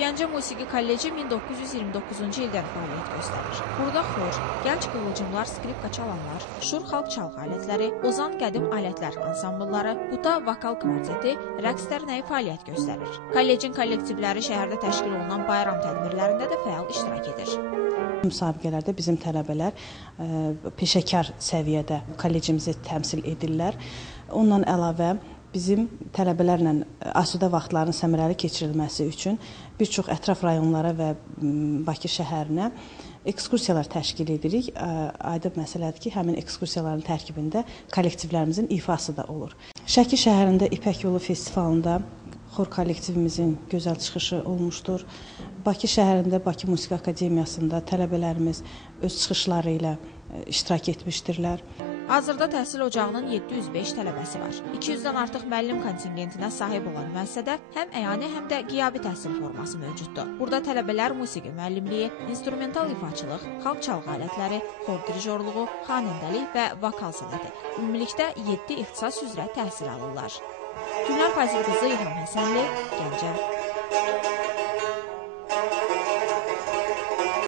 Gəncə Musiqi Kolleci 1929-cu ildən fəaliyyət göstərir. Burada xor, gənc qığılcımlar, skripka çalanlar, Şur xalq çalğı alətləri, Ozan qədim alətlər ansamblları, Buta vokal kvarteti, rəqs dərnəyi fəaliyyət göstərir. Kollecin kollektivləri şəhərdə təşkil olunan bayram tədbirlərində də fəal iştirak edir. Müsabiqələrdə bizim tələbələr peşəkar səviyyədə kollecimizi təmsil edirlər. Ondan əlavə bizim tələbələrlə asudə vaxtların səmərəli keçirilməsi üçün bir çox ətraf rayonlara və Bakı şəhərinə ekskursiyalar təşkil edirik. Aydın məsələdir ki, həmin ekskursiyaların tərkibində kollektivlərimizin ifası da olur. Şəki şəhərində İpək Yolu Festivalında xor kollektivimizin gözəl çıxışı olmuşdur. Bakı şəhərində Bakı Musiqi Akademiyasında tələbələrimiz öz çıxışları ilə iştirak etmişdirlər. Hazırda təhsil ocağının 705 tələbəsi var. 200-dən artıq müəllim kontingentinə sahib olan müəssisədə həm əyani, həm də qiyabi təhsil forması mövcuddur. Burada tələbələr musiqi müəllimliyi, instrumental ifaçılıq, xalq çalğı alətləri, xor dirijorluğu, xanəndəlik və vokal sənəti. Ümumilikdə 7 ixtisas üzrə təhsil alırlar. Günlər Fazil qızı, İlham Həsənli, Gəncə.